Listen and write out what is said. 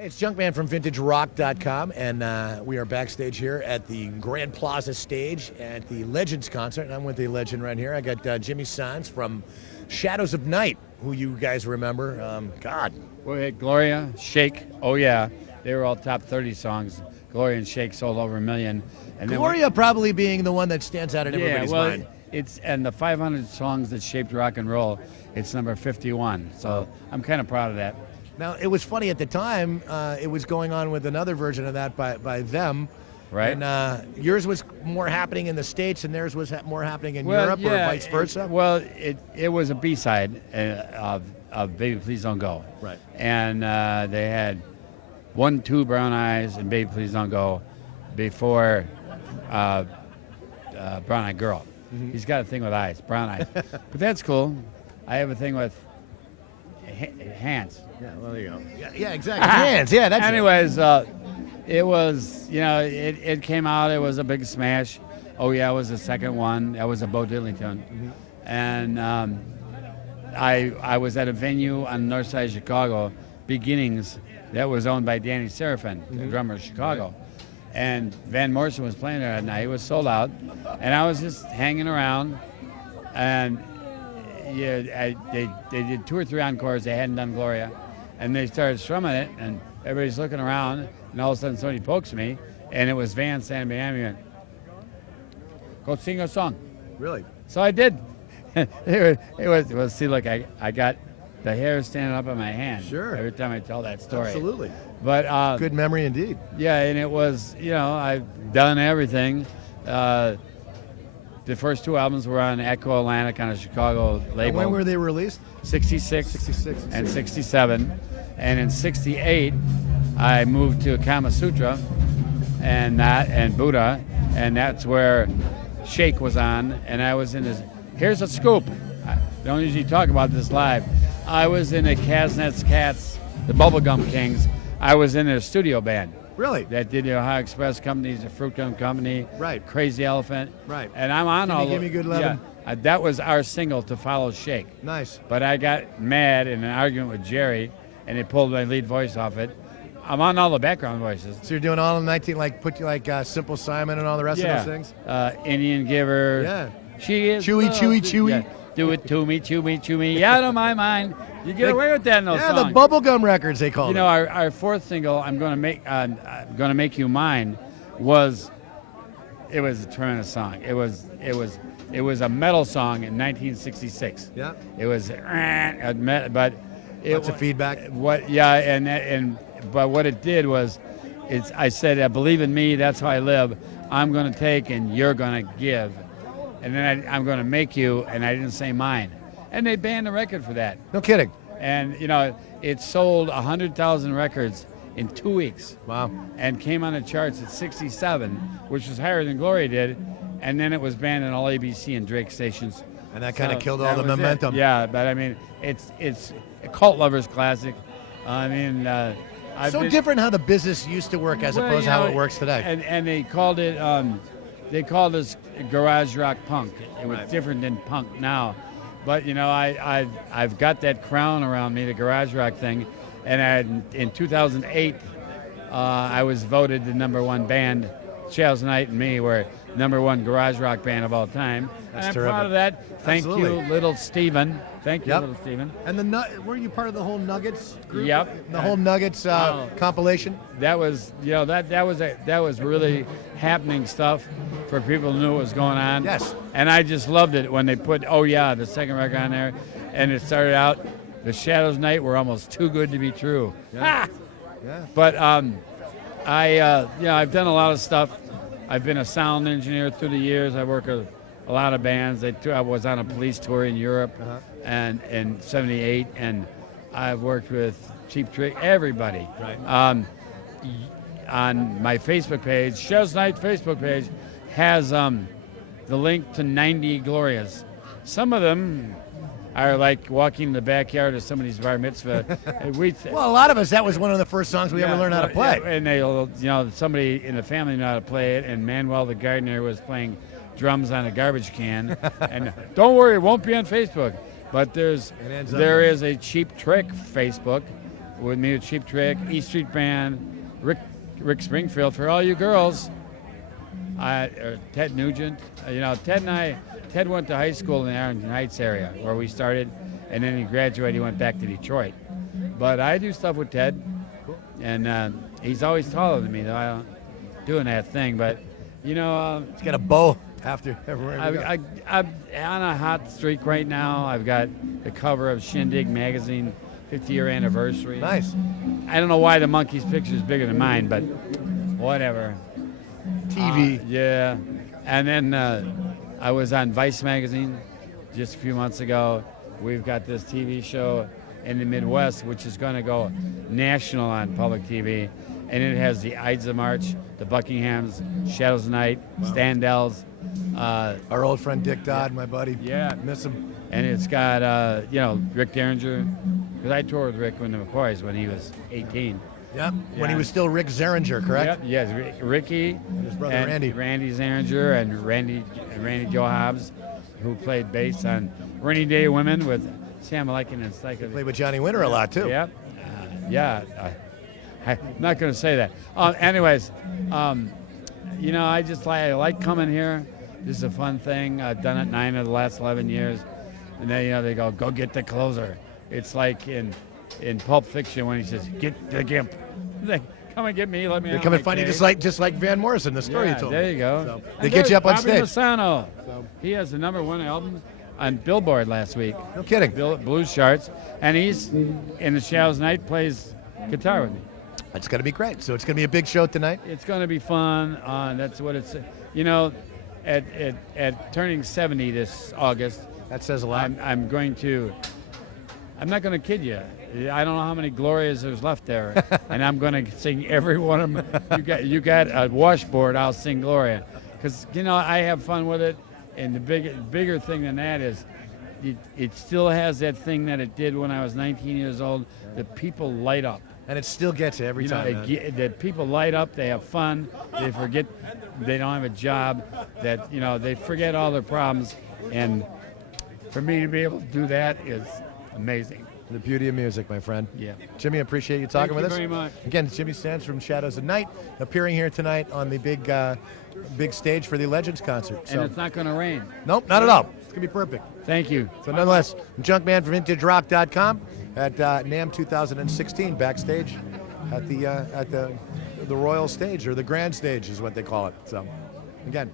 Hey, it's Junkman from VintageRock.com, and we are backstage here at the Grand Plaza stage at the Legends concert, and I'm with the legend right here. I got Jimy Sohns from Shadows of Night, who you guys remember. God. Well, hey, Gloria, Shake, oh yeah, they were all top 30 songs. Gloria and Shake sold over 1 million. And Gloria probably being the one that stands out in everybody's mind. And the 500 songs that shaped rock and roll, it's number 51. So I'm kind of proud of that. Now, it was funny at the time, it was going on with another version of that by them. Right. And yours was more happening in the States and theirs was more happening in Europe, or vice versa? It was a B-side of Baby Please Don't Go. Right. And they had 1, 2 Brown Eyes and Baby Please Don't Go before Brown Eyed Girl. Mm-hmm. He's got a thing with eyes, brown eyes. But that's cool. I have a thing with hands. Yeah, well, there you go. Yeah, exactly. Hands, yeah, that's Anyways, it was, it came out. It was a big smash. Oh, yeah, it was the second one. That was a Bo Diddley tune. Mm-hmm. And I was at a venue on the north side of Chicago, Beginnings, that was owned by Danny Serafin, the drummer of Chicago. Right. And Van Morrison was playing there that night. It was sold out. And I was just hanging around. And they did 2 or 3 encores. They hadn't done Gloria. And they started strumming it. And everybody's looking around. And all of a sudden somebody pokes me. And it was Van standing behind me and go sing a song. Really? So I did. it was see, look, I got the hair standing up on my hand. Sure. Every time I tell that story. Absolutely. But good memory indeed. Yeah, and it was, I've done everything. The first 2 albums were on Echo Atlantic on a Chicago label. And when were they released? 66 and 67. And in 68, I moved to Kama Sutra and Buddha, and that's where Shake was on, and I was in this. Here's a scoop. I don't usually talk about this live. I was in the Kaznet's Cats, the Bubblegum Kings. I was in their studio band. Really? That did the Ohio Express Company, the Fruit Gum Company, right? Crazy Elephant, right? And I'm on Give me good lovin'. Yeah, that was our single to follow Shake. Nice. But I got mad in an argument with Jerry, and they pulled my lead voice off it. I'm on all the background voices. So you're doing all in 19, like Simple Simon and all the rest of those things. Indian Giver. Yeah. She is Chewy. Yeah. Do it to me, chew me, out of my mind. You get away with that in those songs. Yeah, the bubblegum records they call it. Our 4th single, I'm gonna make you mine, it was a tremendous song. It was a metal song in 1966. Yeah. It was, but lots of feedback. But what it did was, I said, believe in me. That's how I live. I'm gonna take and you're gonna give. And then I'm going to make you, and I didn't say mine. And they banned the record for that. No kidding. And, it sold 100,000 records in 2 weeks. Wow. And came on the charts at 67, which was higher than Gloria did. And then it was banned in all ABC and Drake stations. And that kind of killed all the momentum. Yeah, but I mean, it's a cult lover's classic. Different how the business used to work as opposed to how it works today. And they called it... They called us garage rock punk. It was different than punk now, but I've got that crown around me, the garage rock thing, and in 2008 I was voted the #1 band. Shadows of Night and me were #1 garage rock band of all time. That's I'm terrific. proud of that. Thank you, Little Steven. Thank you, Little Steven. And were you part of the whole Nuggets group? Yep. The whole Nuggets compilation. That was, that was really happening stuff for people who knew what was going on. Yes. And I just loved it when they put the second record on there, and it started out, the Shadows of Night were almost too good to be true. Yeah. Yeah. But I've done a lot of stuff. I've been a sound engineer through the years. I work with a lot of bands. I was on a Police tour in Europe, and in '78, and I've worked with Cheap Trick, everybody. Right. On my Facebook page, Shadows of Night Facebook page, has the link to 90 Glorias. Some of them are like walking in the backyard of somebody's bar mitzvah. Well, a lot of us, that was one of the first songs we ever learned how to play. And somebody in the family knew how to play it, and Manuel the gardener was playing drums on a garbage can. And don't worry, it won't be on Facebook. But there is a Cheap Trick Facebook, with me with Cheap Trick, E Street Band, Rick Springfield. For all you girls, Ted Nugent. Ted went to high school in the Arlington Heights area where we started, and then he graduated. He went back to Detroit. But I do stuff with Ted, and he's always taller than me, though I don't doing that thing. But he's got a bow after everywhere. I'm on a hot streak right now. I've got the cover of Shindig magazine, 50-year anniversary. Nice. I don't know why the monkey's picture is bigger than mine, but whatever. TV. Yeah. And then I was on Vice magazine just a few months ago. We've got this TV show in the Midwest, which is going to go national on public TV. And it has the Ides of March, the Buckinghams, Shadows of Night, Standells. Our old friend Dick Dodd, my buddy. Yeah. Miss him. And it's got, Rick Derringer. Because I toured with Rick when the McCoys when he was 18. Yeah, when he was still Rick Zeringer, correct? Yep, yes, Ricky. And his brother Randy. Randy Zeringer and Randy Joe Hobbs, who played bass on Rainy Day Women with Sam Alekin and Psycho. Played with Johnny Winter a lot, too. Yep. I'm not going to say that. Anyways, I like coming here. This is a fun thing. I've done it 9 of the last 11 years. And then, they go get the closer. It's like in Pulp Fiction when he says, get the gimp. They come and get me, let me They out come my and find you cave. just like Van Morrison, the story you told there me. you go. So, And they get you up on Bobby stage. Massano. He has the #1 album on Billboard last week. No kidding. Blues charts. And he's in the Shadows Night, plays guitar with me. It's going to be great. So it's going to be a big show tonight. It's going to be fun. That's what it's, at turning 70 this August. That says a lot. I'm not going to kid you. I don't know how many Glorias there's left there, and I'm going to sing every one of them. You got a washboard, I'll sing Gloria, because I have fun with it. And the bigger thing than that is, it still has that thing that it did when I was 19 years old. The people light up. And it still gets you every time. The people light up. They have fun. They forget they don't have a job. That they forget all their problems. And for me to be able to do that is amazing. The beauty of music, my friend. Yeah. Jimmy, I appreciate you talking with us. Thank you very much. Again, it's Jimmy Sands from Shadows of Night, appearing here tonight on the big stage for the Legends concert. And it's not going to rain. Nope, not at all. It's going to be perfect. Thank you. So nonetheless, Junkman from VintageRock.com at NAMM 2016 backstage at the Royal Stage, or the Grand Stage is what they call it. So, again,